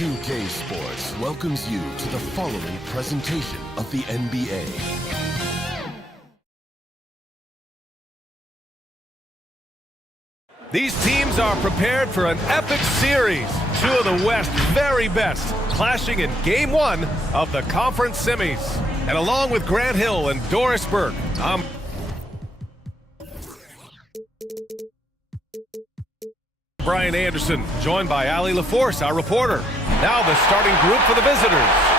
2K Sports welcomes you to the following presentation of the NBA. These teams are prepared for an epic series. Two of the West's very best clashing in Game 1 of the conference semis. And along with Grant Hill and Doris Burke, I'm Brian Anderson, joined by Ali LaForce, our reporter. Now the starting group for the visitors.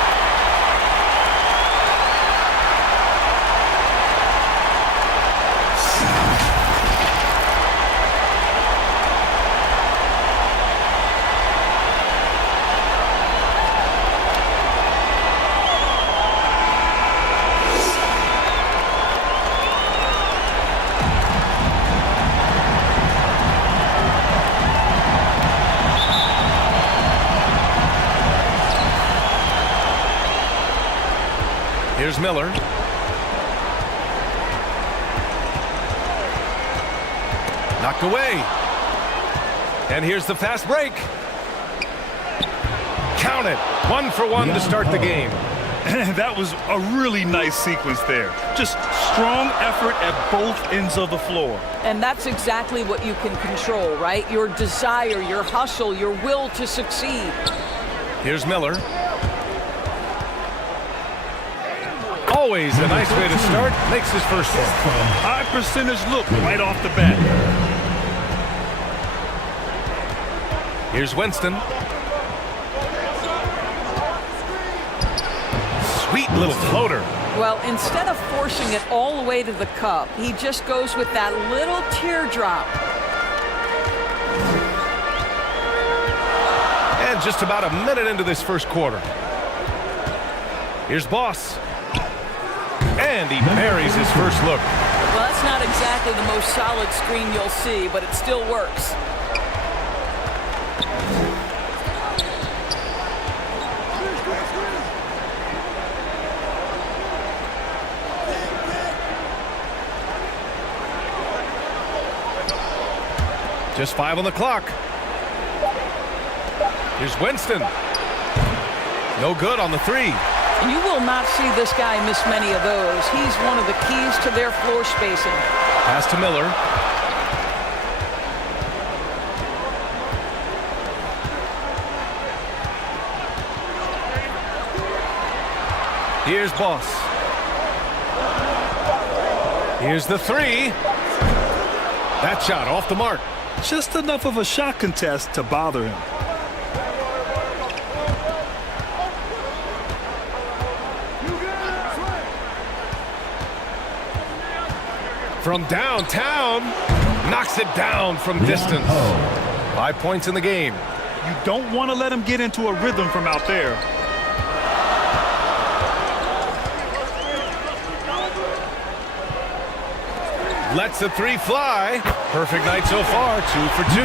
Here's Miller. Knocked away. And here's the fast break. Count it. 1 for 1 to start the game. That was a really nice sequence there. Just strong effort at both ends of the floor. And that's exactly what you can control, right? Your desire, your hustle, your will to succeed. Here's Miller. Always a nice way to start. Makes his first one. High percentage look right off the bat. Here's Winston. Sweet little floater. Well, instead of forcing it all the way to the cup, he just goes with that little teardrop. And just about a minute into this first quarter. Here's Boss. And he buries his first look. Well, that's not exactly the most solid screen you'll see, but it still works. Just 5 on the clock. Here's Winston. No good on the 3. And you will not see this guy miss many of those. He's one of the keys to their floor spacing. Pass to Miller. Here's Boss. Here's the 3. That shot off the mark. Just enough of a shot contest to bother him. From downtown, knocks it down from distance. 5 points in the game. You don't want to let him get into a rhythm from out there. Lets the 3 fly. Perfect night so far, 2 for 2.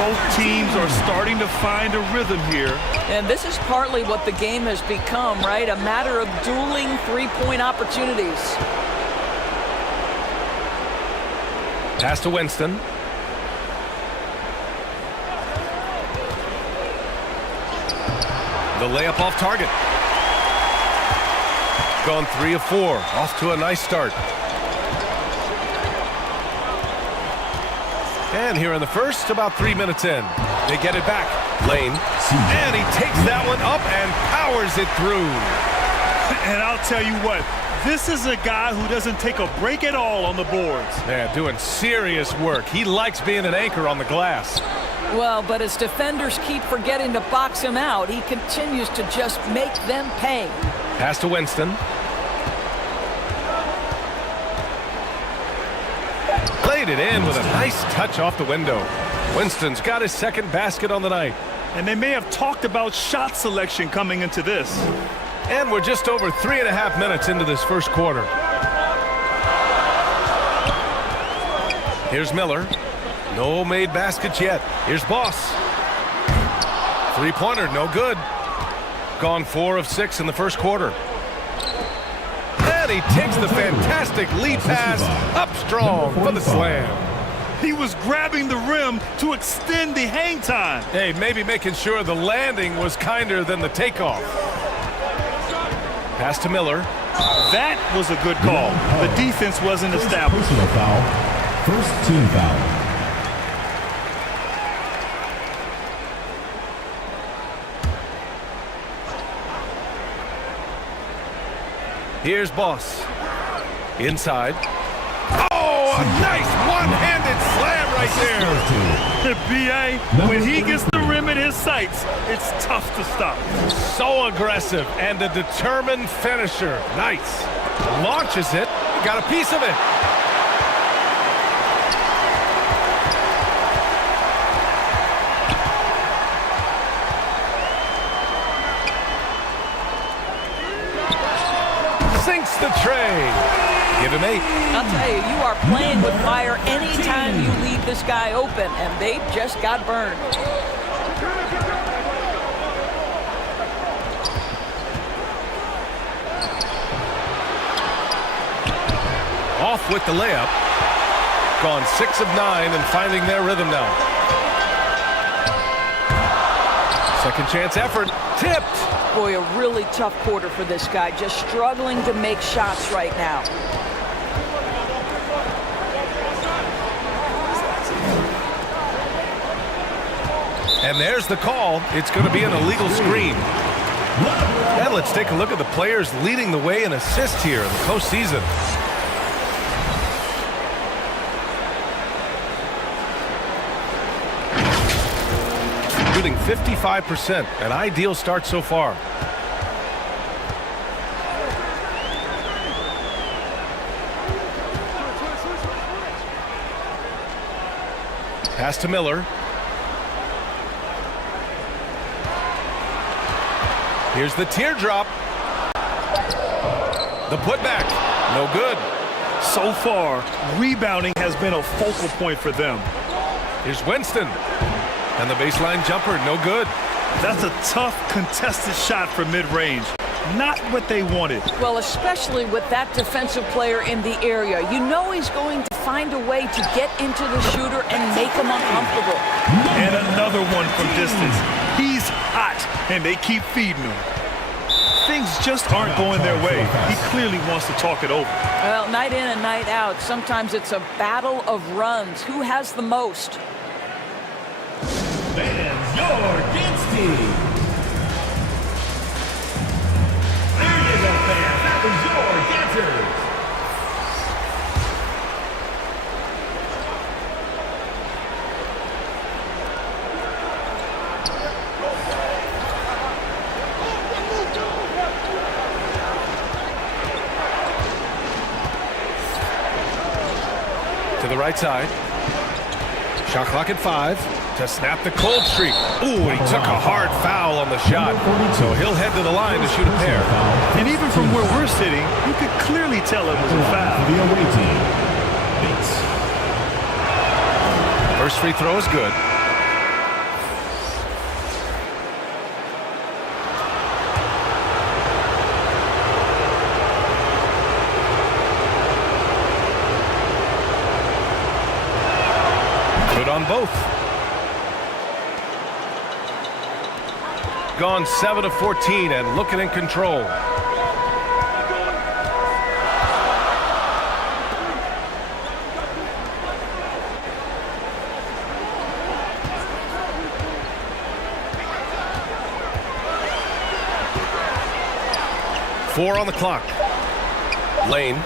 Both teams are starting to find a rhythm here. And this is partly what the game has become, right? A matter of dueling three-point opportunities. Pass to Winston. The layup off target. Gone 3 of 4. Off to a nice start. And here in the first, about 3 minutes in. They get it back. Lane. And he takes that one up and powers it through. And I'll tell you what. This is a guy who doesn't take a break at all on the boards. Yeah, doing serious work. He likes being an anchor on the glass. Well, but as defenders keep forgetting to box him out, he continues to just make them pay. Pass to Winston. Laid it in with a nice touch off the window. Winston's got his second basket on the night. And they may have talked about shot selection coming into this. And we're just over 3.5 minutes into this first quarter. Here's Miller. No made baskets yet. Here's Boss. 3-pointer, no good. Gone 4 of 6 in the first quarter. And he takes the fantastic lead pass up strong for the slam. He was grabbing the rim to extend the hang time. Hey, maybe making sure the landing was kinder than the takeoff. Pass to Miller. That was a good call. The defense wasn't established. Personal foul. First team foul. Here's Boss. Inside. Oh, a nice one-handed slam right there. BA, when he gets the rim in his sights, it's tough to stop. So aggressive and a determined finisher. Nice. Launches it. Got a piece of it. Sinks the tray. Give him 8. I'll tell you, you are playing with fire anytime you leave this guy open, and they just got burned. Off with the layup. Gone 6 of 9 and finding their rhythm now. Second chance effort. Tipped. Boy, a really tough quarter for this guy. Just struggling to make shots right now. And there's the call. It's going to be an illegal screen. And let's take a look at the players leading the way in assists here in the postseason. Shooting 55%, an ideal start so far. Pass to Miller. Here's the teardrop. The putback. No good. So far, rebounding has been a focal point for them. Here's Winston. And the baseline jumper, no good. That's a tough, contested shot from mid-range. Not what they wanted. Well, especially with that defensive player in the area. You know he's going to find a way to get into the shooter and make him uncomfortable. And another one from distance. He's hot, and they keep feeding him. Things just aren't going their way. He clearly wants to talk it over. Well, night in and night out, sometimes it's a battle of runs. Who has the most? Fans, your dance team. There you go, fans. That was your dancers. To the right side. Shot clock at 5. To snap the cold streak. Ooh, he took a hard foul on the shot. So he'll head to the line to shoot a pair. And even from where we're sitting, you could clearly tell it was a foul. The away team. Bates. First free throw is good. Good on both. Gone 7 of 14 and looking in control. Four on the clock. Lane.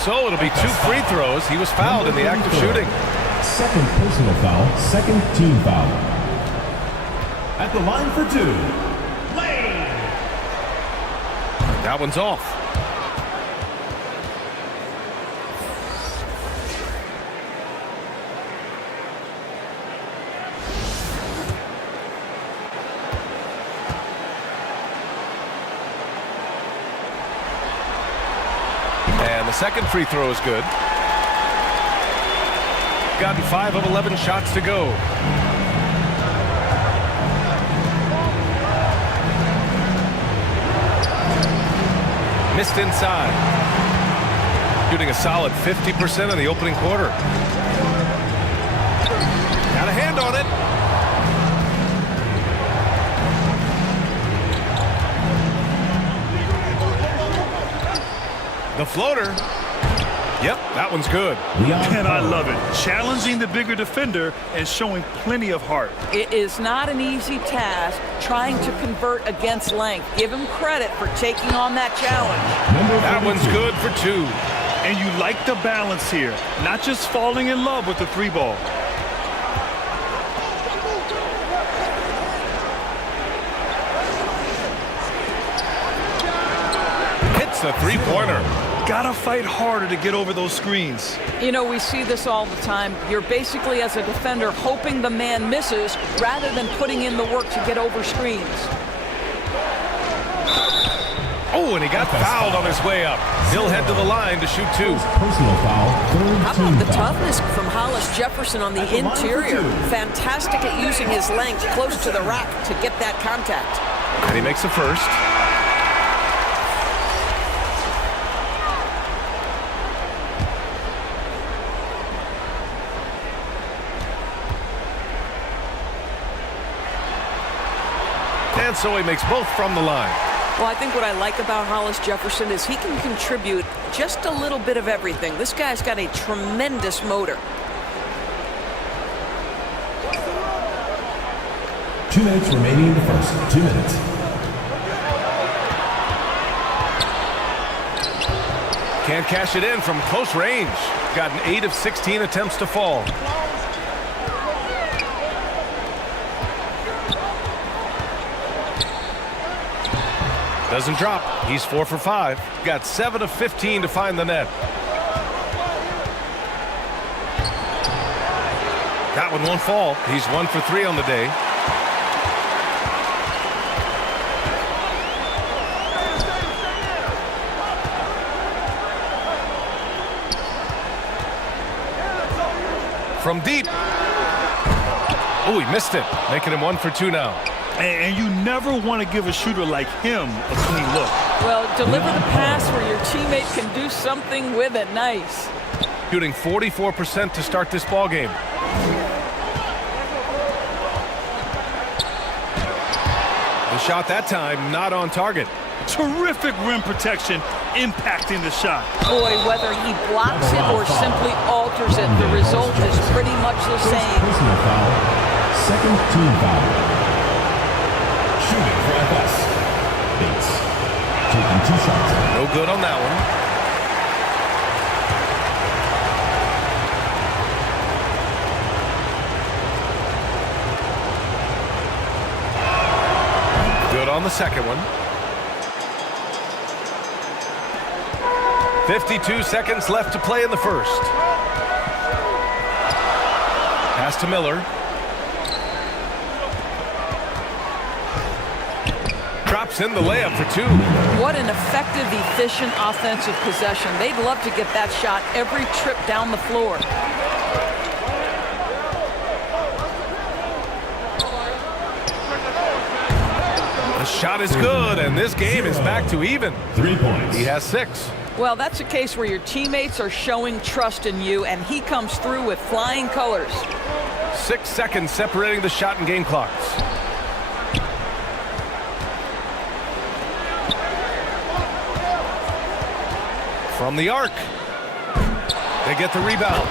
So it'll be 2 free throws. He was fouled in the act of shooting. Second personal foul, second team foul. At the line for 2, Lane. That one's off. And the second free throw is good. Gotten 5 of 11 shots to go. Missed inside. Shooting a solid 50% in the opening quarter. floater. Yep, that one's good. And I love it. Challenging the bigger defender and showing plenty of heart. It is not an easy task trying to convert against length. Give him credit for taking on that challenge. That one's good for 2. And you like the balance here, not just falling in love with the 3-ball. Hits the 3-pointer. Gotta fight harder to get over those screens. You know, we see this all the time. You're basically, as a defender, hoping the man misses rather than putting in the work to get over screens. Oh, and he got fouled on his way up. He'll head to the line to shoot 2. Personal foul, How about the toughness from Hollis Jefferson on the interior? Fantastic at using his length close to the rack to get that contact. And he makes the first. And so he makes both from the line. Well, I think what I like about Hollis Jefferson is he can contribute just a little bit of everything. This guy's got a tremendous motor. 2 minutes remaining in the first. 2 minutes. Can't cash it in from close range. Got an 8 of 16 attempts to fall. Doesn't drop. He's 4 for 5. Got 7 of 15 to find the net. That one won't fall. He's 1 for 3 on the day. From deep. Oh, he missed it. Making him 1 for 2 now. And you never want to give a shooter like him a clean look. Well, deliver the pass where your teammate can do something with it. Nice. Shooting 44% to start this ball game. The shot that time not on target. Terrific rim protection impacting the shot. Boy, whether he blocks it or simply alters it, the result is pretty much the same. Personal foul, second team foul. Shooting for FS. Bates. Taking 2 shots. No good on that one. Good on the second one. 52 seconds left to play in the first. Pass to Miller. Drops in the layup for 2. What an effective, efficient offensive possession. They'd love to get that shot every trip down the floor. The shot is good, and this game is back to even. 3 points. He has 6. Well, that's a case where your teammates are showing trust in you, and he comes through with flying colors. 6 seconds separating the shot and game clocks. From the arc. They get the rebound.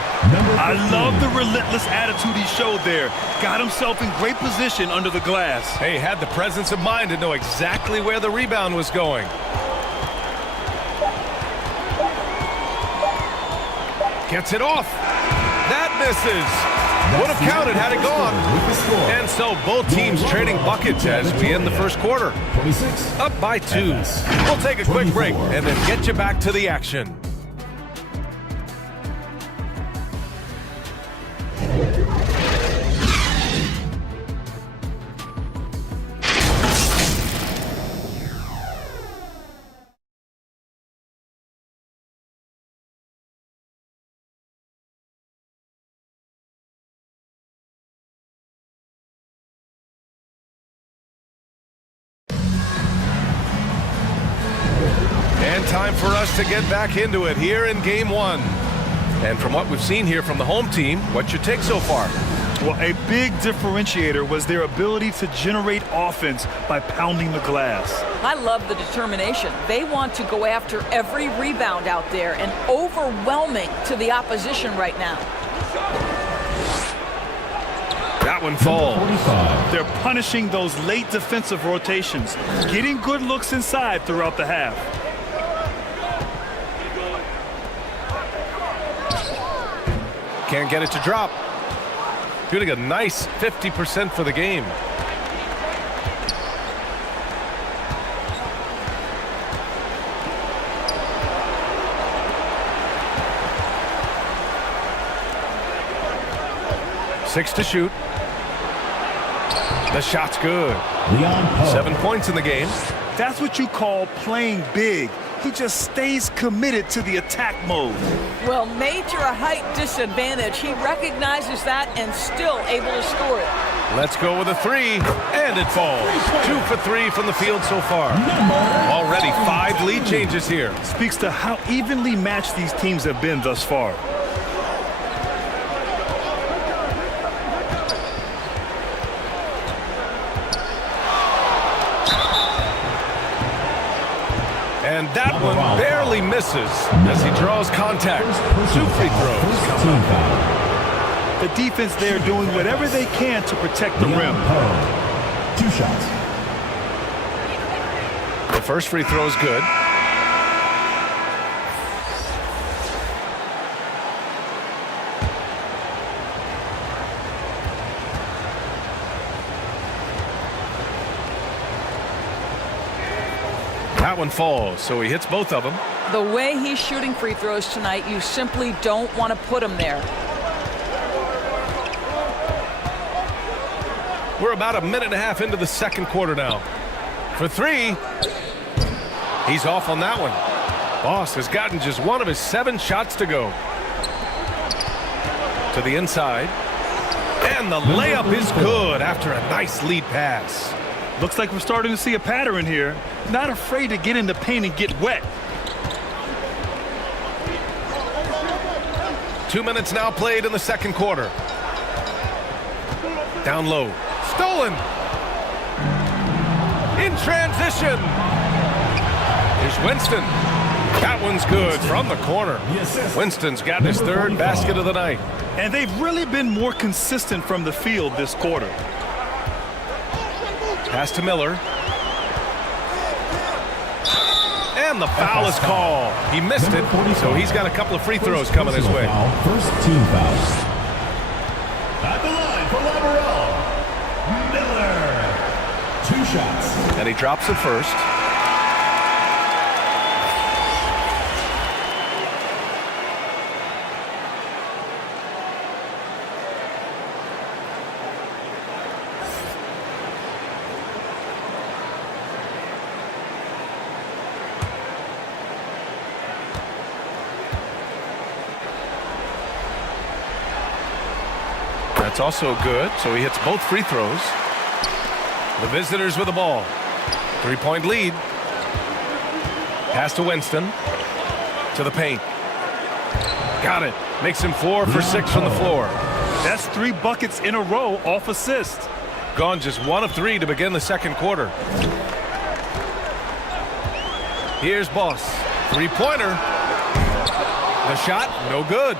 I love the relentless attitude he showed there. Got himself in great position under the glass. Hey, had the presence of mind to know exactly where the rebound was going. Gets it off. That misses. Would have counted had it gone. And so both teams trading buckets as we end the first quarter. 26. Up by 2. We'll take a quick break and then get you back to the action. And time for us to get back into it here in game 1. And from what we've seen here from the home team, what's your take so far? Well, a big differentiator was their ability to generate offense by pounding the glass. I love the determination. They want to go after every rebound out there and overwhelming to the opposition right now. That one falls. They're punishing those late defensive rotations, getting good looks inside throughout the half. Can't get it to drop. Shooting a nice 50% for the game. Six to shoot. The shot's good. 7 points in the game. That's what you call playing big. He just stays committed to the attack mode. Well, major a height disadvantage. He recognizes that and still able to score it. Let's go with a three, and it falls. 2 for 3 from the field so far. Already 5 lead changes here. Speaks to how evenly matched these teams have been thus far. And that one barely misses as he draws contact. 2 free throws. The defense there doing whatever they can to protect the rim. 2 shots. The first free throw is good. That one falls, so he hits both of them. The way he's shooting free throws tonight, you simply don't want to put him there. We're about a minute and a half into the second quarter now. For 3, he's off on that one. Boss has gotten just one of his 7 shots to go. To the inside. And the layup is good after a nice lead pass. Looks like we're starting to see a pattern here. Not afraid to get in the paint and get wet. 2 minutes now played in the second quarter. Down low. Stolen. In transition. Here's Winston. That one's good from the corner. Winston's got his 3rd basket of the night. And they've really been more consistent from the field this quarter. Pass to Miller. And the foul is called. He missed it, so he's got a couple of free throws coming his way. First team foul. At the line for Miller. 2 shots. And he drops it first. That's also good, so he hits both free throws. The visitors with the ball. 3-point lead. Pass to Winston. To the paint. Got it. Makes him 4 for 6 from the floor. That's 3 buckets in a row off assist. Gone just 1 of 3 to begin the second quarter. Here's Boss. 3-pointer. The shot, no good.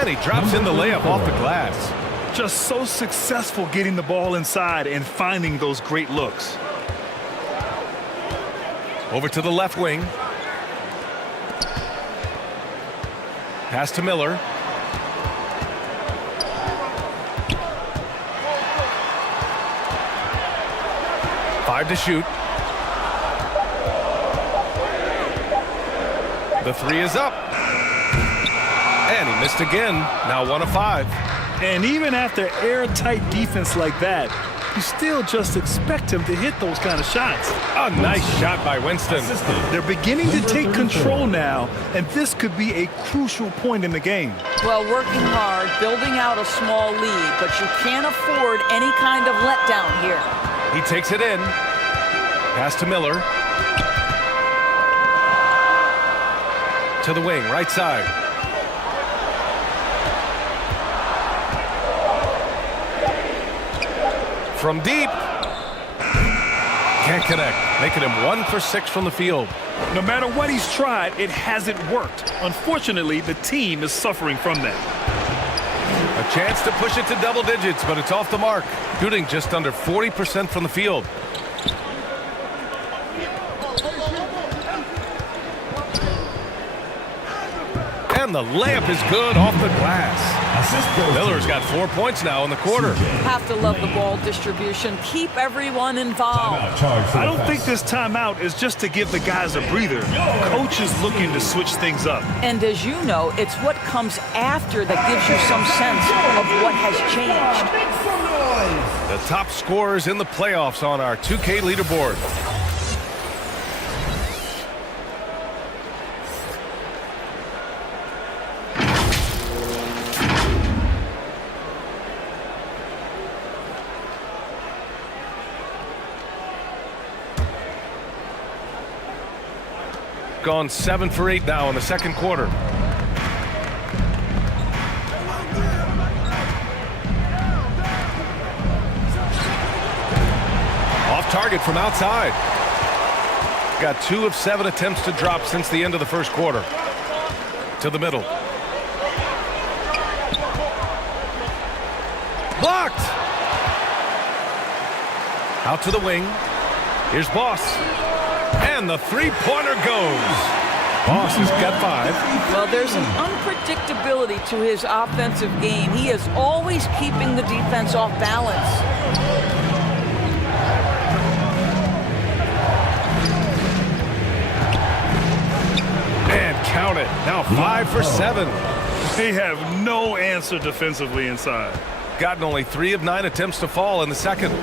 And he drops in the layup off the glass. Just so successful getting the ball inside and finding those great looks. Over to the left wing. Pass to Miller. Five to shoot. The 3 is up. And he missed again. Now 1 of 5. And even after airtight defense like that, you still just expect him to hit those kind of shots. A nice shot by Winston. They're beginning to take control now, and this could be a crucial point in the game. Well, working hard, building out a small lead, but you can't afford any kind of letdown here. He takes it in. Pass to Miller. to the wing, right side. From deep. Can't connect, making him 1 for 6 from the field. No matter what he's tried, it hasn't worked. Unfortunately, the team is suffering from that. A chance to push it to double digits, but it's off the mark. Shooting just under 40% from the field. And the layup is good off the glass. Miller's got 4 points now in the quarter. Have to love the ball distribution. Keep everyone involved. I don't think this timeout is just to give the guys a breather. Coach is looking to switch things up. And as you know, it's what comes after that gives you some sense of what has changed. The top scorers in the playoffs on our 2K leaderboard. Gone 7 for 8 now in the second quarter. Off target from outside. Got 2 of 7 attempts to drop since the end of the first quarter. To the middle. Blocked. Out to the wing. Here's Boss. And the three-pointer goes. Boss has got 5. Well, there's an unpredictability to his offensive game. He is always keeping the defense off balance. And count it. Now 5 for 7. They have no answer defensively inside. Gotten only 3 of 9 attempts to fall in the second.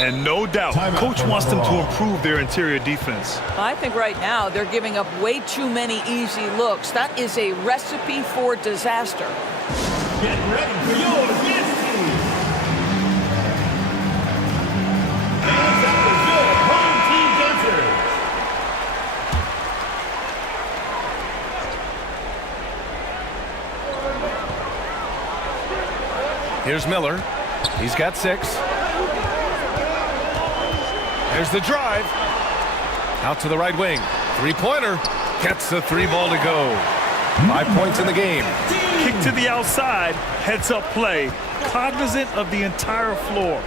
And no doubt, Coach wants them to improve their interior defense. I think right now they're giving up way too many easy looks. That is a recipe for disaster. Get ready for your destiny. Hands up for your home team dancers. Here's Miller. He's got 6. There's the drive. Out to the right wing. Three-pointer. Gets the 3 ball to go. 5 points in the game. Kick to the outside. Heads-up play. Cognizant of the entire floor.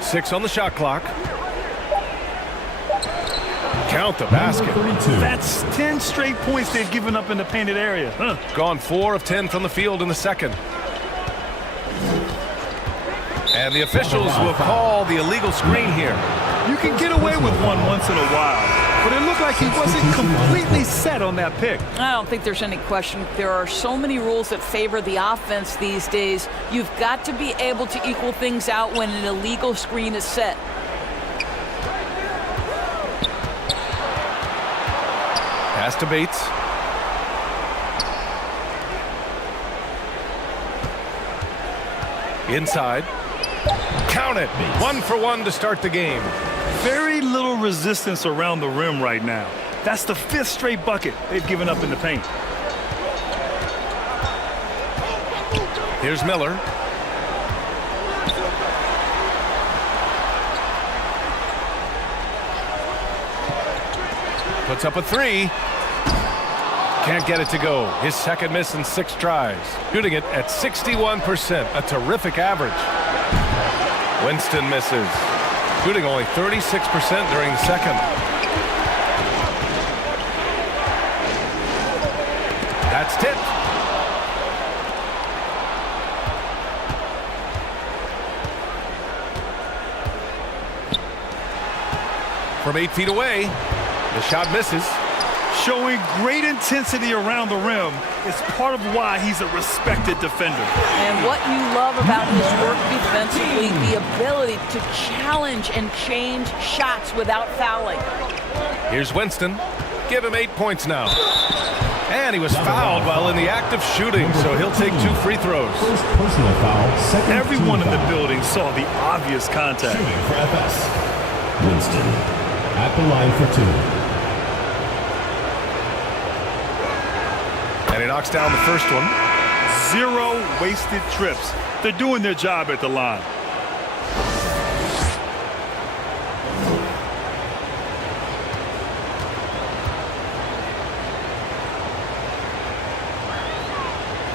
Six on the shot clock. Count the basket. That's 10 straight points they've given up in the painted area. Gone 4 of 10 from the field in the second. And the officials will call the illegal screen here. You can get away with one once in a while, but it looked like he wasn't completely set on that pick. I don't think there's any question. There are so many rules that favor the offense these days. You've got to be able to equal things out when an illegal screen is set. Pass to Bates. Inside. Count it. 1 for 1 to start the game. Very little resistance around the rim right now. That's the 5th straight bucket they've given up in the paint. Here's Miller. Puts up a 3. Can't get it to go. His second miss in 6 tries. Shooting it at 61%, a terrific average. Winston misses. Shooting only 36% during the second. That's tipped. From 8 feet away, the shot misses. Showing great intensity around the rim is part of why he's a respected defender. And what you love about his work defensively, the ability to challenge and change shots without fouling. Here's Winston. Give him 8 points now. And he was fouled while in the act of shooting, so he'll take 2 free throws. First personal foul, second Everyone team in the foul. building saw the obvious contact. Shooting for FS. Winston at the line for 2. And he knocks down the first one. 0 wasted trips. They're doing their job at the line.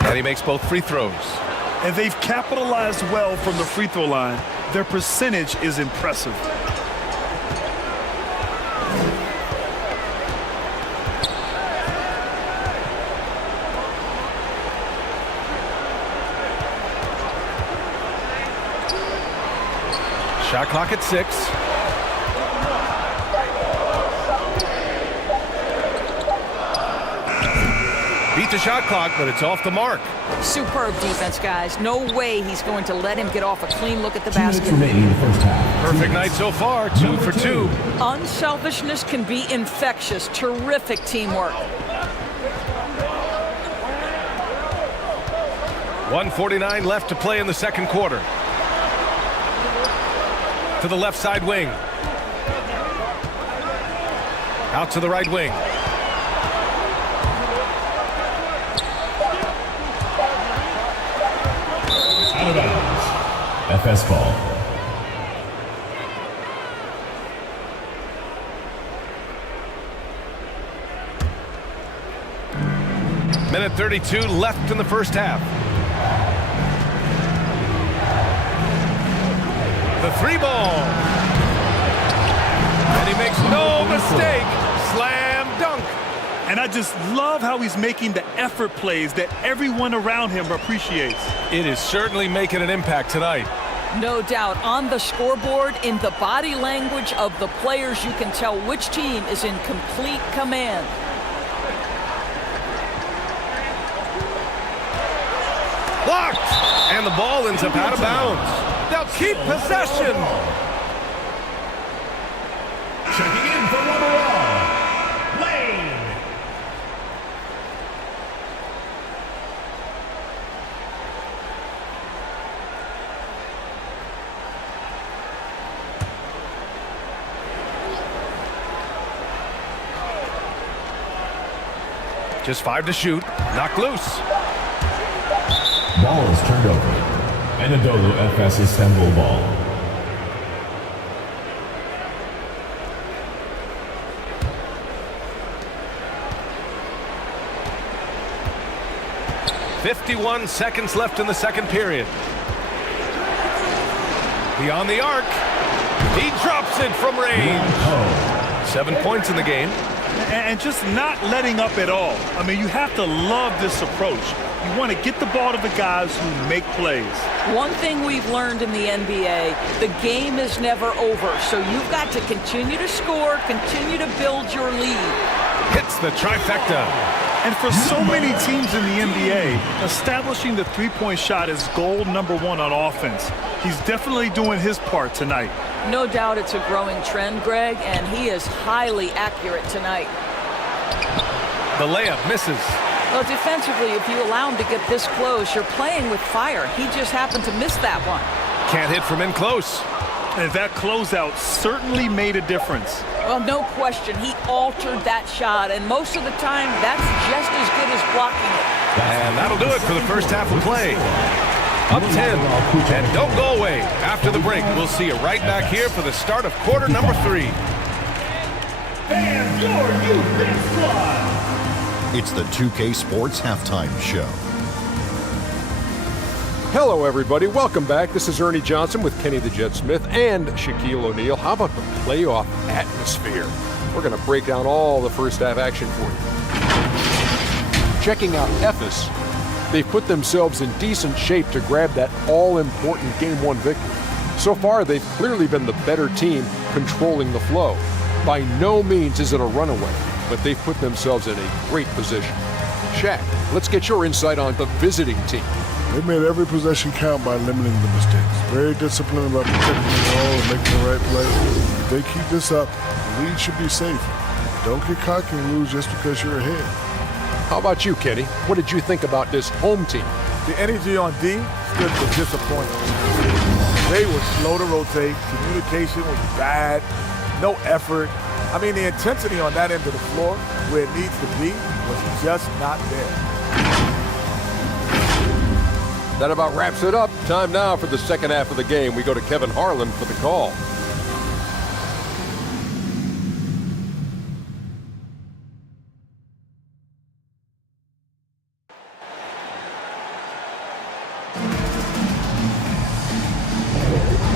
And he makes both free throws. And they've capitalized well from the free throw line. Their percentage is impressive. Shot clock at 6. Beat the shot clock, but it's off the mark. Superb defense, guys. No way he's going to let him get off a clean look at the 2 minutes basket. remaining in the first half. Perfect night so far, 2 for 2. Unselfishness can be infectious. Terrific teamwork. 1:49 left to play in the second quarter. To the left side wing. Out to the right wing. Out of bounds. FS ball. Minute 32 left in the first half. The 3 ball. And he makes no mistake. Slam dunk. And I just love how he's making the effort plays that everyone around him appreciates. It is certainly making an impact tonight. No doubt. On the scoreboard, in the body language of the players, you can tell which team is in complete command. Blocked. And the ball ends up out of bounds. They'll keep possession. Checking in for overall. Lane. Just 5 to shoot. Knocked loose. Ball is turned over. Anadolu FS Istanbul ball. .51 seconds left in the second period. Beyond the arc. He drops it from range. 7 points in the game. And just not letting up at all. I mean, you have to love this approach. You want to get the ball to the guys who make plays. One thing we've learned in the NBA, the game is never over. So you've got to continue to score, continue to build your lead. Hits the trifecta. And for so many teams in the NBA, establishing the three-point shot is goal number 1 on offense. He's definitely doing his part tonight. No doubt it's a growing trend, Greg, and he is highly accurate tonight. The layup misses. Well, defensively, if you allow him to get this close, you're playing with fire. He just happened to miss that one. Can't hit from in close. And that closeout certainly made a difference. Well, no question. He altered that shot, and most of the time, that's just as good as blocking it. And that'll do it for the first half of play. Up 10. And don't go away. After the break, we'll see you right back here for the start of quarter number 3. And your youth squad. It's the 2K Sports Halftime Show. Hello, everybody. Welcome back. This is Ernie Johnson with Kenny the Jet Smith and Shaquille O'Neal. How about the playoff atmosphere? We're going to break down all the first half action for you. Checking out Ephes, they've put themselves in decent shape to grab that all-important Game 1 victory. So far, they've clearly been the better team controlling the flow. By no means is it a runaway, but they've put themselves in a great position. Shaq, let's get your insight on the visiting team. They made every possession count by limiting the mistakes. Very disciplined about protecting the ball and making the right play. If they keep this up, the lead should be safe. Don't get cocky and lose just because you're ahead. How about you, Kenny? What did you think about this home team? The energy on D stood for disappointment. They were slow to rotate. Communication was bad. No effort. I mean, the intensity on that end of the floor, where it needs to be, was just not there. That about wraps it up. Time now for the second half of the game. We go to Kevin Harlan for the call.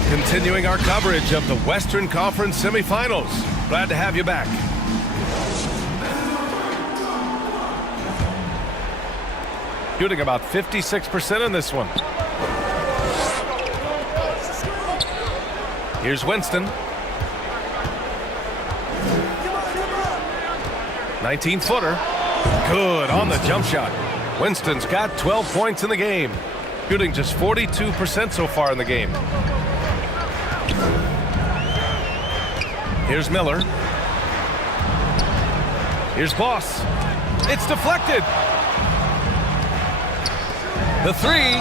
Continuing our coverage of the Western Conference semifinals. Glad to have you back. Shooting about 56% in this one. Here's Winston. 19-footer. Good on the jump shot. Winston's got 12 points in the game. Shooting just 42% so far in the game. Here's Miller. Here's Boss. It's deflected. The three.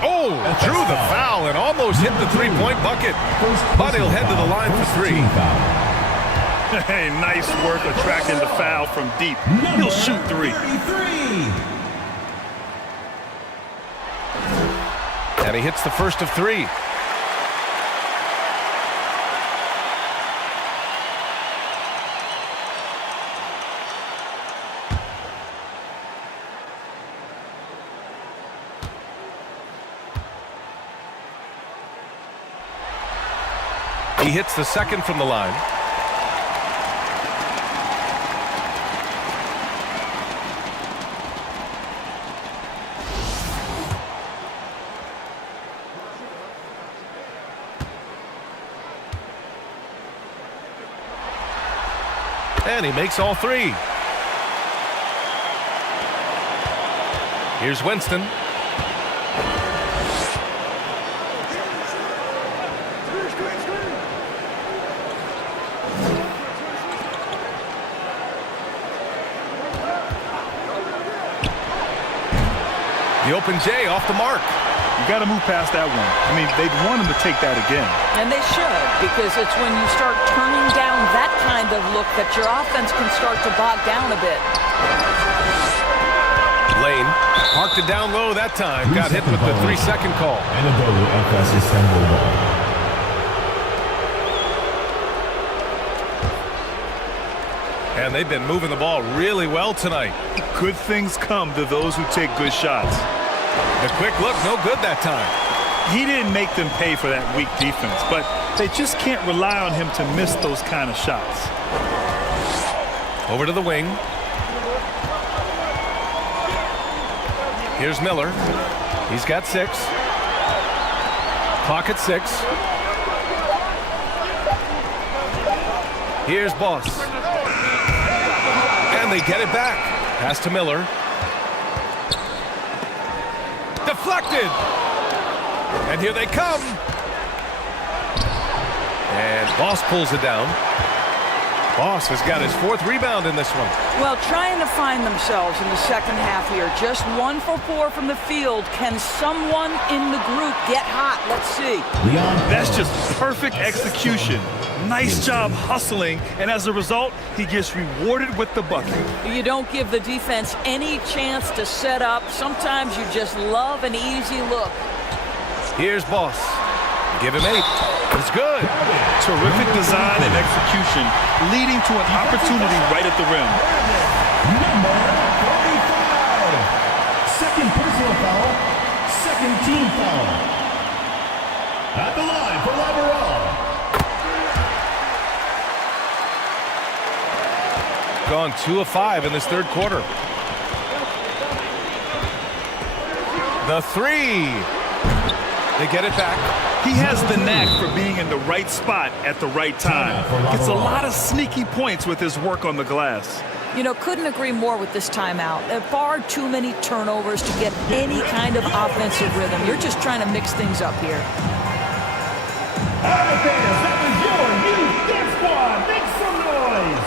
Oh, drew the foul and almost hit the three-point bucket. But he'll head to the line for three. Hey, nice work attracting the foul from deep. He'll shoot three. And he hits the first of three. He hits the second from the line. And he makes all three. Here's Winston. The open J off the mark. You got to move past that one. I mean, they'd want him to take that again. And they should, because it's when you start turning down that kind of look that your offense can start to bog down a bit. Lane parked it down low that time. Got hit with the 3-second call. And they've been moving the ball really well tonight. Good things come to those who take good shots. The quick look, no good that time. He didn't make them pay for that weak defense, but they just can't rely on him to miss those kind of shots. Over to the wing. Here's Miller. He's got 6. Clock at 6. Here's Boss. And they get it back. Pass to Miller. Deflected. And here they come. And Boss pulls it down. Boss has got his 4th rebound in this one. Well, trying to find themselves in the second half here. Just 1 for 4 from the field. Can someone in the group get hot? Let's see. That's just perfect execution. Nice job hustling, and as a result, he gets rewarded with the bucket. You don't give the defense any chance to set up. Sometimes you just love an easy look. Here's Boss. Give him 8. It's good. Terrific design and execution, leading to an opportunity right at the rim. Number 45. Second personal foul. Second team foul. At the line for Liberal. Gone 2 of 5 in this third quarter. The 3. They get it back. He has the knack for being in the right spot at the right time. Gets a lot of sneaky points with his work on the glass. You know, couldn't agree more with this timeout. Far too many turnovers to get any kind of offensive rhythm. You're just trying to mix things up here. All right, fans, that was your youth dance squad. Make some noise.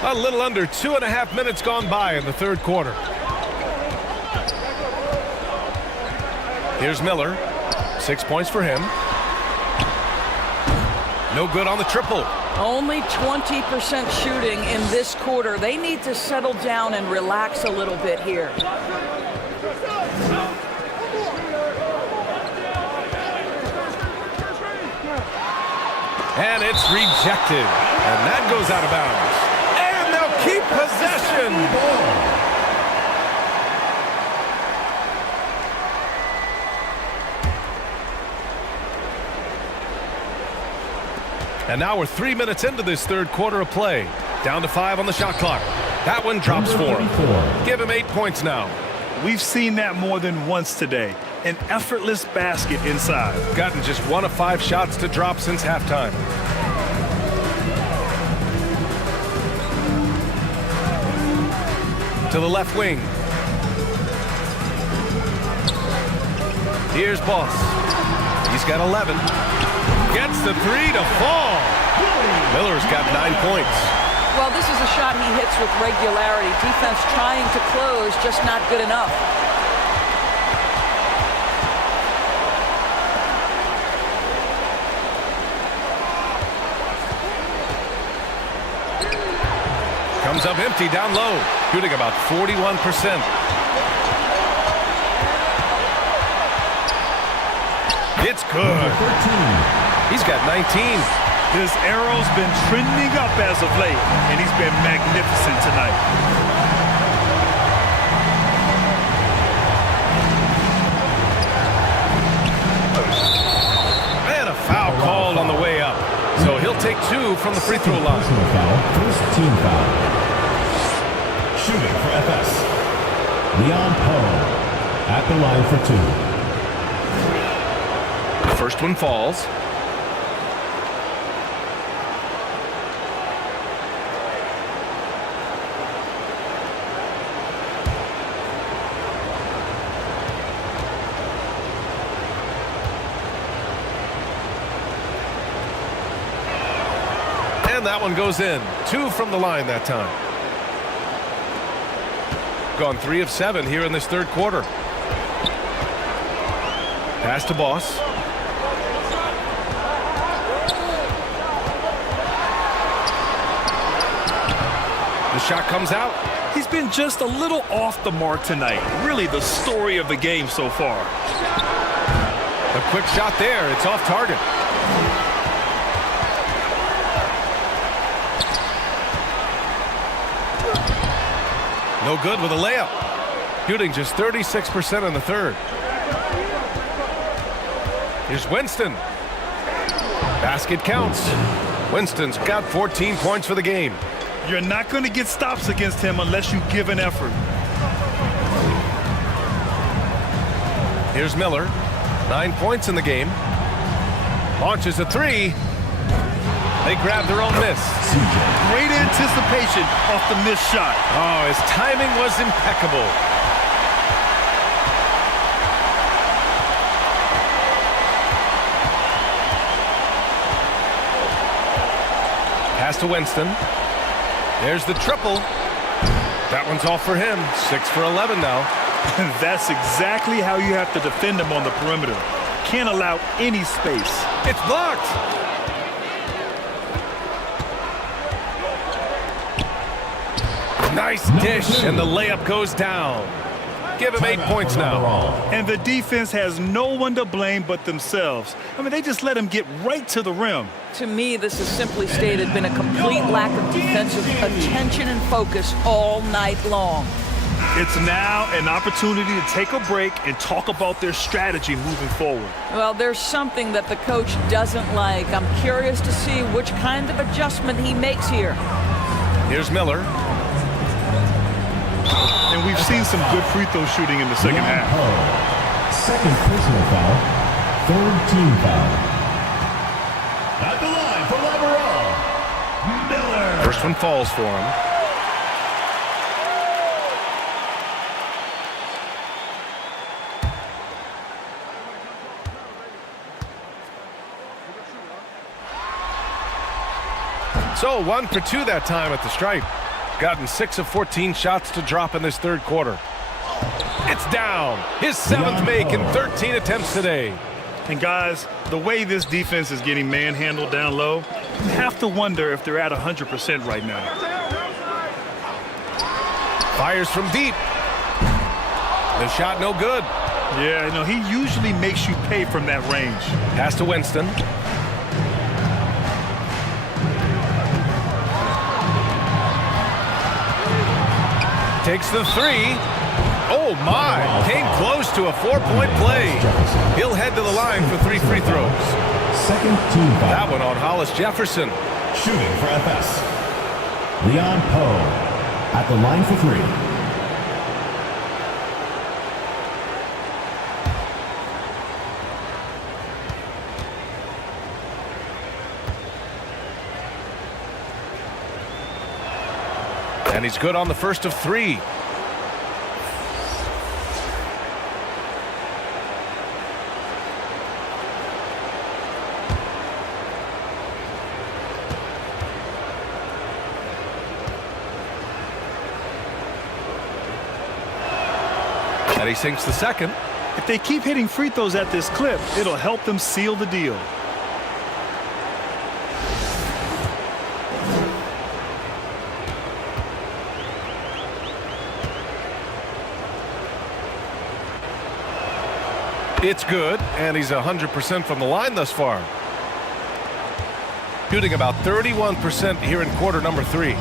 A little under 2.5 minutes gone by in the third quarter. Here's Miller. 6 points for him. No good on the triple. Only 20% shooting in this quarter. They need to settle down and relax a little bit here. And it's rejected. And that goes out of bounds. And they'll keep possession. And now we're 3 minutes into this third quarter of play. Down to 5 on the shot clock. That one drops for him. Give him 8 points now. We've seen that more than once today. An effortless basket inside. Gotten just 1 of 5 shots to drop since halftime. To the left wing. Here's Boss. He's got 11. Gets the 3 to fall. Miller's got 9 points. Well, this is a shot he hits with regularity. Defense trying to close, just not good enough. Comes up empty down low, shooting about 41%. It's good. He's got 19. His arrow's been trending up as of late, and he's been magnificent tonight. And a foul called on the way up. So he'll take 2 from the free throw line. First team foul. Shooting for FS. Leon Poe at the line for 2. First one falls. And that one goes in. 2 from the line that time. Gone 3 of 7 here in this third quarter. Pass to Boss. The shot comes out. He's been just a little off the mark tonight. Really the story of the game so far. A quick shot there. It's off target. No good with a layup. Shooting just 36% in the third. Here's Winston. Basket counts. Winston's got 14 points for the game. You're not going to get stops against him unless you give an effort. Here's Miller. 9 points in the game. Launches a 3. They grab their own miss. Great anticipation off the missed shot. Oh, his timing was impeccable. Pass to Winston. There's the triple. That one's off for him. 6 for 11 now. That's exactly how you have to defend him on the perimeter. Can't allow any space. It's blocked. Nice dish, and the layup goes down. Give him 8 points now. And the defense has no one to blame but themselves. I mean, they just let him get right to the rim. To me, this has simply stated been a complete lack of defensive attention and focus all night long. It's now an opportunity to take a break and talk about their strategy moving forward. Well, there's something that the coach doesn't like. I'm curious to see which kind of adjustment he makes here. Here's Miller. And we've seen some good free throw shooting in the second half. Second personal foul. Third team foul. At the line for Miller. First one falls for him. So 1 for 2 that time at the stripe. gotten 6 of 14 shots to drop in this third quarter. It's down. His 7th make in 13 attempts today. And guys, the way this defense is getting manhandled down low, you have to wonder if they're at 100% right now. Fires from deep. The shot no good. Yeah, you know, he usually makes you pay from that range. Pass to Winston. Takes the 3. Oh, my. Came close to a 4-point play. He'll head to the line for 3 free throws. Second team foul. That one on Hollis Jefferson. Shooting for FS. Leon Poe at the line for 3. And he's good on the first of 3. And he sinks the second. If they keep hitting free throws at this clip, it'll help them seal the deal. It's good, and he's 100% from the line thus far. Shooting about 31% here in quarter number 3.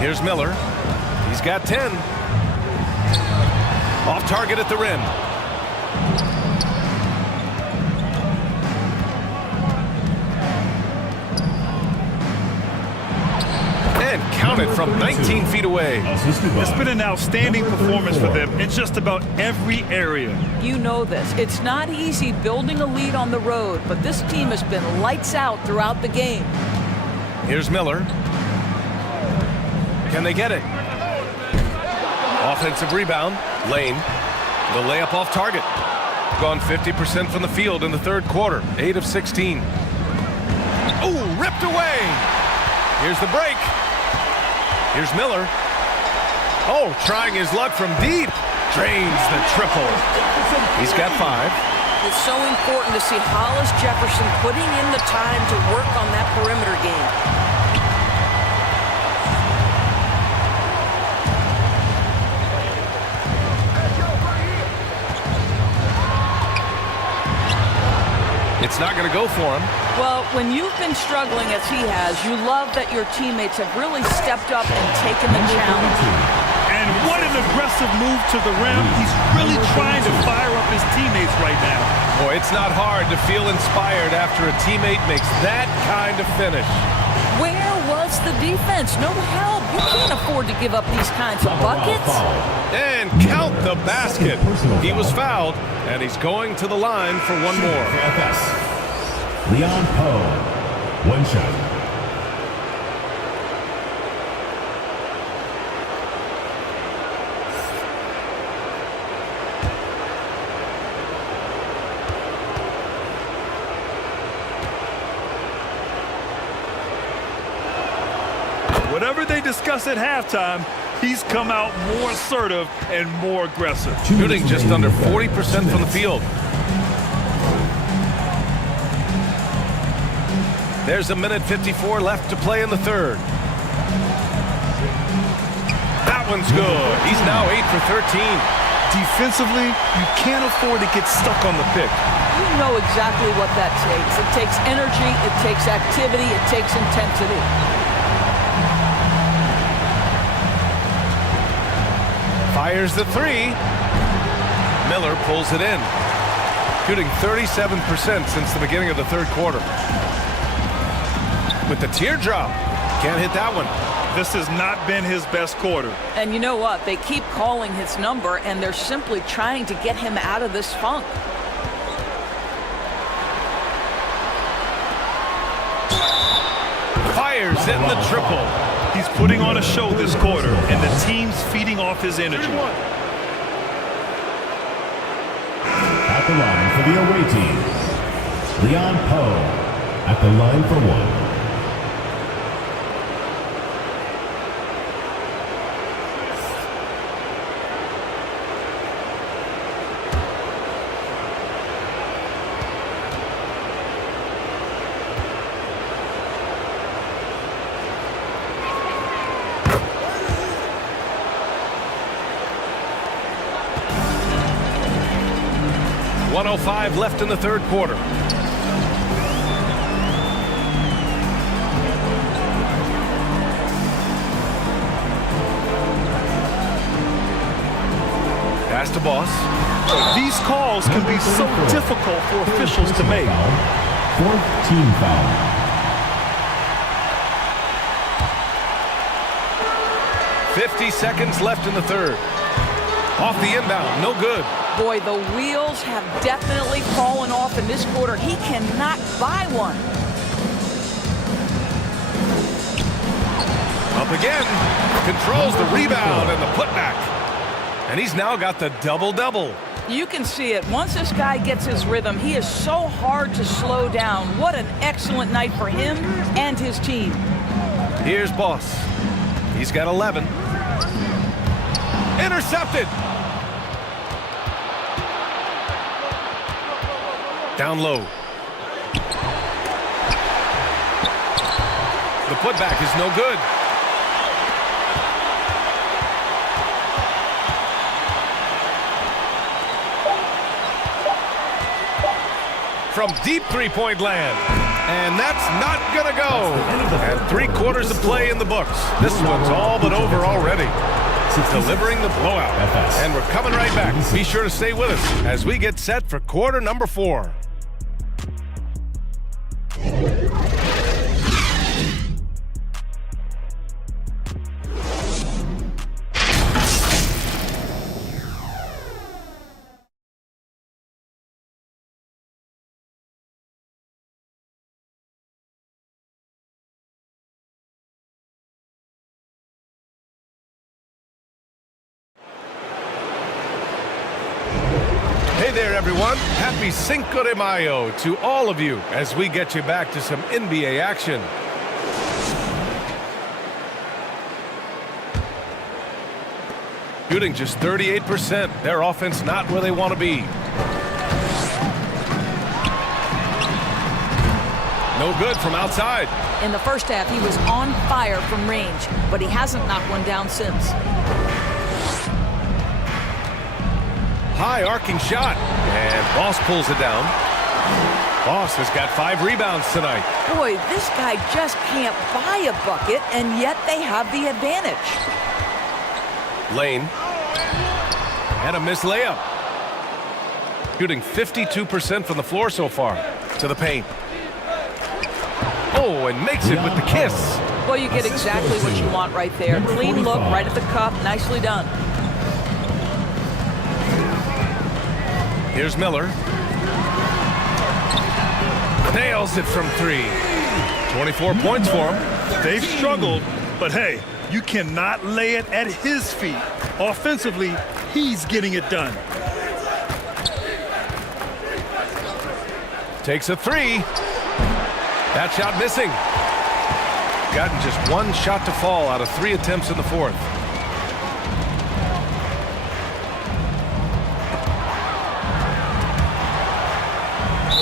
Here's Miller. He's got 10. Off target at the rim. And counted from 19 feet away. It's been an outstanding performance for them in just about every area. You know this. It's not easy building a lead on the road, but this team has been lights out throughout the game. Here's Miller. Can they get it? Offensive rebound. Lane. The layup off target. Gone 50% from the field in the third quarter. 8 of 16. Oh, ripped away. Here's the break. Here's Miller. Oh, trying his luck from deep. Drains the triple. He's got 5. It's so important to see Hollis Jefferson putting in the time to work on that perimeter game. It's not going to go for him. Well, when you've been struggling as he has, you love that your teammates have really stepped up and taken the challenge. And what an aggressive move to the rim. He's really trying to fire up his teammates right now. Boy, it's not hard to feel inspired after a teammate makes that kind of finish. Where was the defense? No help. You can't afford to give up these kinds of buckets. And count the basket. He was fouled, and he's going to the line for one more. Leon Poe, 1 shot. Whatever they discuss at halftime, he's come out more assertive and more aggressive. Shooting just under 40% from the field. There's a minute 54 left to play in the third. That one's good. He's now 8 for 13. Defensively, you can't afford to get stuck on the pick. You know exactly what that takes. It takes energy, it takes activity, it takes intensity. Fires the 3. Miller pulls it in. Shooting 37% since the beginning of the third quarter. With the teardrop. Can't hit that one. This has not been his best quarter. And you know what? They keep calling his number, and they're simply trying to get him out of this funk. Fires in the triple. He's putting on a show this quarter, and the team's feeding off his energy. At the line for the away team, Leon Poe at the line for 1. 1:05 left in the third quarter. Pass to Boss. These calls can be so difficult for officials to make. Fourth team foul. .50 seconds left in the third. Off the inbound, no good. Boy, the wheels have definitely fallen off in this quarter. He cannot buy one. Up again. Controls the rebound and the putback. And he's now got the double-double. You can see it. Once this guy gets his rhythm, he is so hard to slow down. What an excellent night for him and his team. Here's Boss. He's got 11. Intercepted. Down low. The putback is no good. From deep three-point land. And that's not going to go. And 3 quarters of play in the books. This one's all but over already. Delivering the blowout. And we're coming right back. Be sure to stay with us as we get set for quarter number 4. Hey there, everyone. Happy Cinco de Mayo to all of you as we get you back to some NBA action. Shooting just 38%. Their offense not where they want to be. No good from outside. In the first half, he was on fire from range, but he hasn't knocked one down since. High arcing shot, and Boss pulls it down. Boss has got 5 rebounds tonight. Boy, this guy just can't buy a bucket, and yet they have the advantage. Lane. And a missed layup. Shooting 52% from the floor so far. To the paint. Oh, and makes it with the kiss. Well, you get exactly what you want right there. Clean look, right at the cup. Nicely done. Here's Miller. Nails it from 3. 24 points for him. They've struggled, but hey, you cannot lay it at his feet. Offensively, he's getting it done. Takes a 3. That shot missing. Gotten just 1 shot to fall out of 3 attempts in the fourth.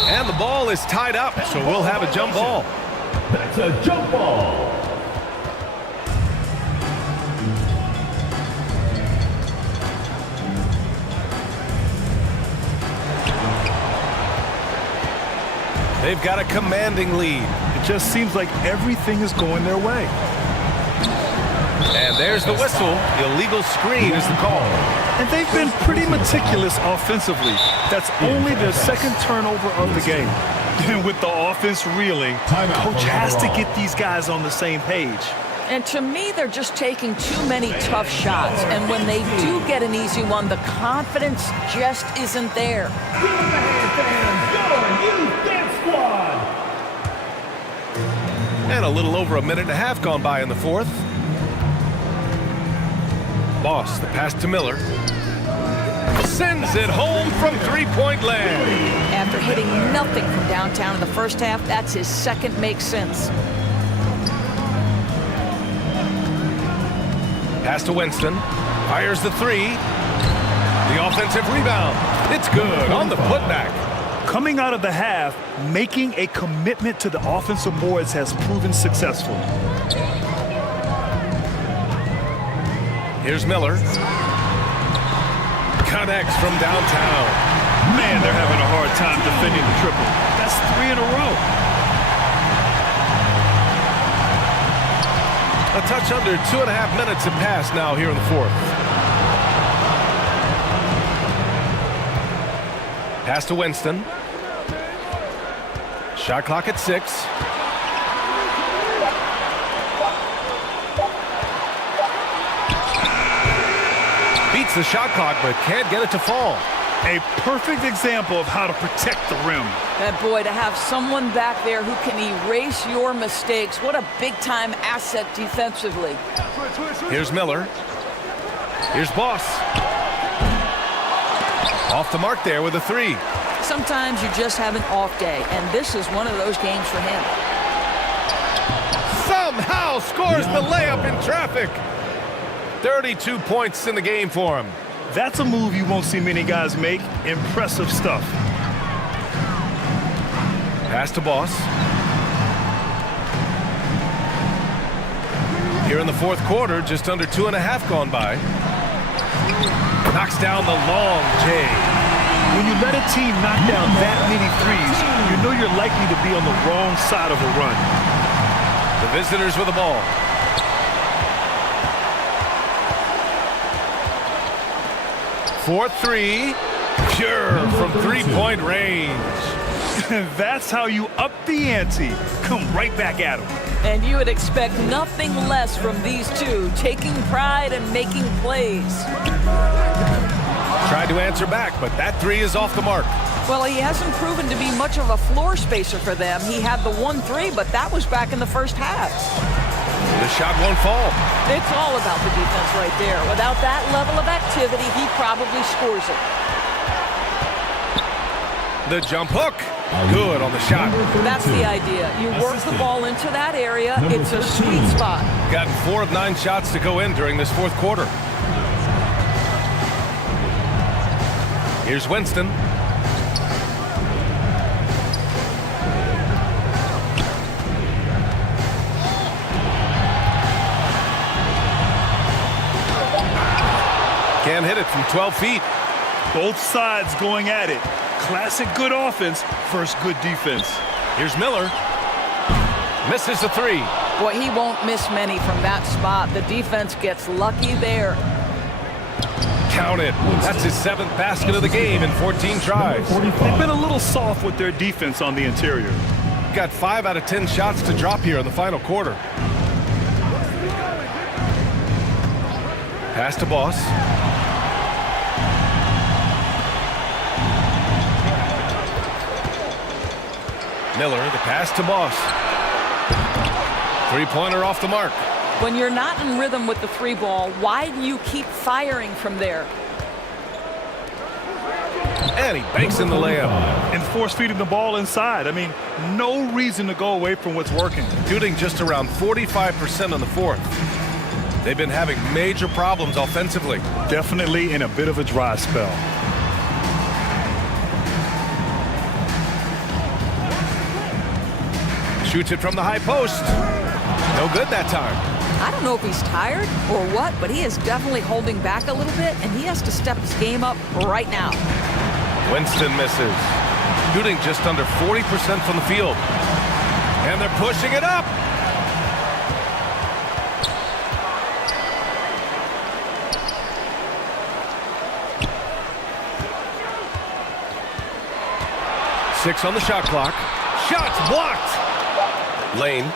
And the ball is tied up, so we'll have a jump ball. That's a jump ball. They've got a commanding lead. It just seems like everything is going their way. And there's the whistle. Illegal screen is the call. And they've been pretty meticulous offensively. That's only their second turnover of the game. And with the offense reeling, coach has to get these guys on the same page. And to me, they're just taking too many tough shots. And when they do get an easy one, the confidence just isn't there. And a little over a minute and a half gone by in the fourth. Boss, the pass to Miller. Sends it home from three-point land. After hitting nothing from downtown in the first half, that's his second make since. Pass to Winston. Fires the 3. The offensive rebound. It's good on the putback. Coming out of the half, making a commitment to the offensive boards has proven successful. Here's Miller. Connects from downtown. Man, they're having a hard time defending the triple. That's 3 in a row. A touch under 2.5 minutes have passed now here in the fourth. Pass to Winston. Shot clock at 6. Beats the shot clock, but can't get it to fall. A perfect example of how to protect the rim. And boy, to have someone back there who can erase your mistakes, what a big-time asset defensively. Here's Miller. Here's Boss. Off the mark there with a 3. Sometimes you just have an off day, and this is one of those games for him. Somehow scores the layup in traffic. 32 points in the game for him. That's a move you won't see many guys make. Impressive stuff. Pass to Boss. Here in the fourth quarter, just under 2.5 gone by. Knocks down the long J. When you let a team knock down that many threes, you know you're likely to be on the wrong side of a run. The visitors with the ball. For 3, pure from three-point range. That's how you up the ante. Come right back at him. And you would expect nothing less from these two, taking pride and making plays. Tried to answer back, but that 3 is off the mark. Well, he hasn't proven to be much of a floor spacer for them. He had the 1-3, but that was back in the first half. The shot won't fall. It's all about the defense right there. Without that level of activity, he probably scores it. The jump hook. Good on the shot. That's the idea. You work the ball into that area. It's a sweet spot. Gotten 4 of 9 shots to go in during this fourth quarter. Here's Winston. Can't hit it from 12 feet. Both sides going at it. Classic good offense versus good defense. Here's Miller. Misses the 3. Boy, he won't miss many from that spot. The defense gets lucky there. Count it. That's his 7th basket of the game in 14 tries. They've been a little soft with their defense on the interior. Got 5 out of 10 shots to drop here in the final quarter. Pass to Boss. Miller, the pass to Boss. 3-pointer off the mark. When you're not in rhythm with the 3 ball, why do you keep firing from there? And he banks in the layup. And force feeding the ball inside. I mean, no reason to go away from what's working. Shooting just around 45% on the fourth. They've been having major problems offensively. Definitely in a bit of a dry spell. Shoots it from the high post. No good that time. I don't know if he's tired or what, but he is definitely holding back a little bit, and he has to step his game up right now. Winston misses. Shooting just under 40% from the field. And they're pushing it up. Six on the shot clock. Shots blocked. Lane.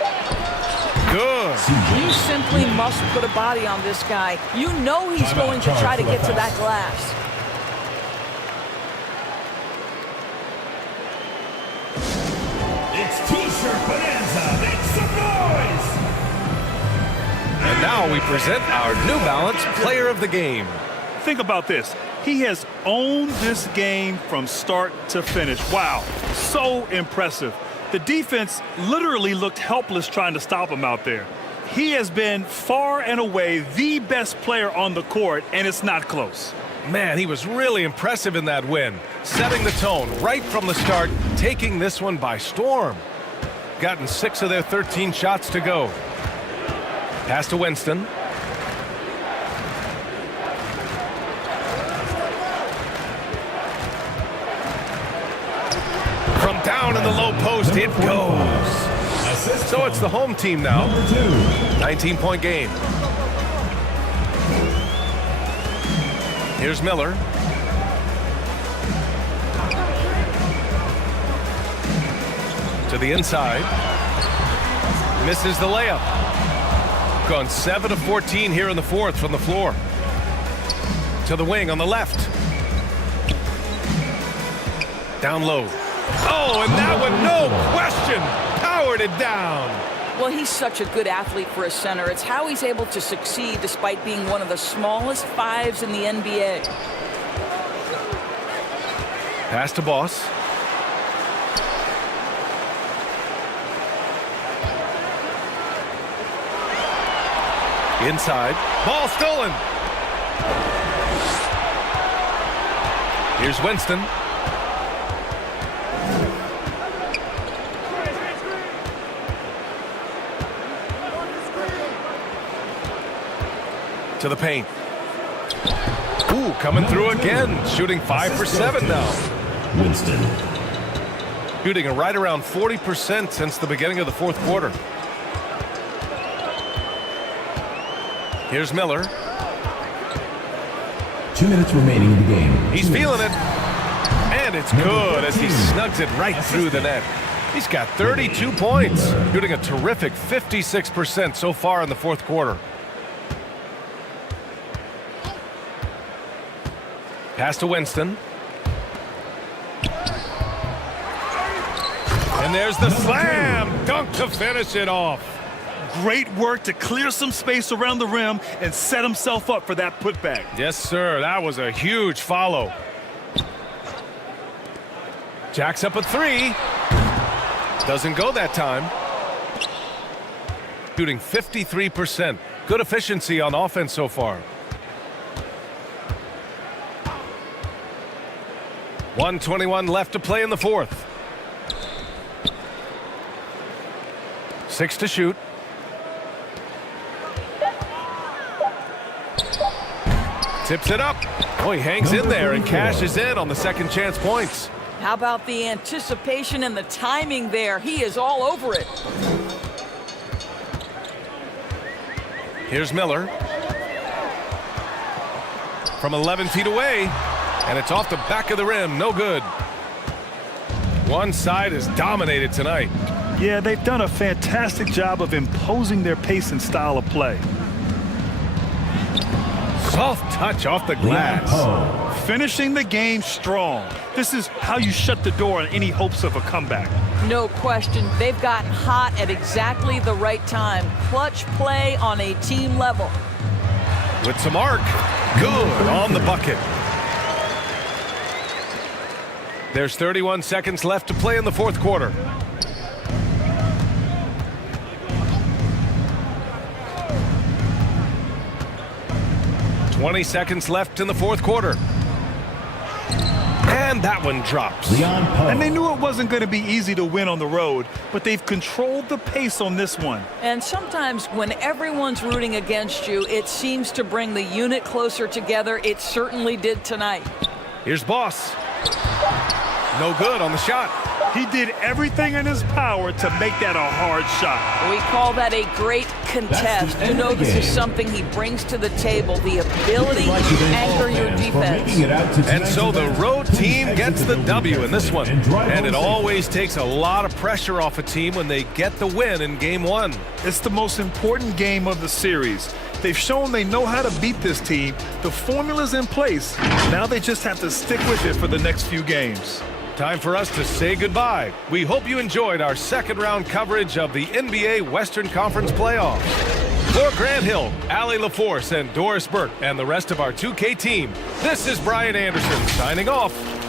Good. You simply must put a body on this guy. You know he's going to try to get to that glass. It's T-shirt Bonanza. Make some noise! And now we present our New Balance Player of the Game. Think about this. He has owned this game from start to finish. Wow, so impressive. The defense literally looked helpless trying to stop him out there. He has been far and away the best player on the court, and it's not close. Man, he was really impressive in that win. Setting the tone right from the start, taking this one by storm. Gotten 6 of their 13 shots to go. Pass to Winston. post, it goes. So it's the home team now. 19-point game. Here's Miller. To the inside. Misses the layup. Gone 7 of 14 here in the fourth from the floor. To the wing on the left. Down low. Oh, and that one, no question, powered it down. Well, he's such a good athlete for a center. It's how he's able to succeed despite being one of the smallest fives in the NBA. Pass to Boss. Inside. Ball stolen. Here's Winston. To the paint. Ooh, coming through again. Shooting 5 for 7 now. Winston. Shooting right around 40% since the beginning of the fourth quarter. Here's Miller. 2 minutes remaining in the game. He's feeling it. And it's good as he snugs it right through the net. He's got 32 points. Shooting a terrific 56% so far in the fourth quarter. Pass to Winston. And there's the slam dunk to finish it off. Great work to clear some space around the rim and set himself up for that putback. Yes, sir. That was a huge follow. Jacks up a three. Doesn't go that time. Shooting 53%. Good efficiency on offense so far. 1:21 left to play in the fourth. 6 to shoot. Tips it up. Oh, he hangs in there and cashes in on the second chance points. How about the anticipation and the timing there? He is all over it. Here's Miller. From 11 feet away. And it's off the back of the rim. No good. One side is dominated tonight. Yeah, they've done a fantastic job of imposing their pace and style of play. Soft touch off the glass. Finishing the game strong. This is how you shut the door on any hopes of a comeback. No question. They've gotten hot at exactly the right time. Clutch play on a team level. With some arc. Good on the bucket. There's 31 seconds left to play in the fourth quarter. $20 seconds left in the fourth quarter. And that one drops. And they knew it wasn't going to be easy to win on the road, but they've controlled the pace on this one. And sometimes when everyone's rooting against you, it seems to bring the unit closer together. It certainly did tonight. Here's Boss. No good on the shot. He did everything in his power to make that a hard shot. We call that a great contest. You know this is something he brings to the table, the ability to anchor your defense. And so the road team gets the W in this one. And it always takes a lot of pressure off a team when they get the win in game one. It's the most important game of the series. They've shown they know how to beat this team. The formula's in place. Now they just have to stick with it for the next few games. Time for us to say goodbye. We hope you enjoyed our second round coverage of the NBA Western Conference Playoffs. For Grant Hill, Allie LaForce, and Doris Burke, and the rest of our 2K team, this is Brian Anderson signing off.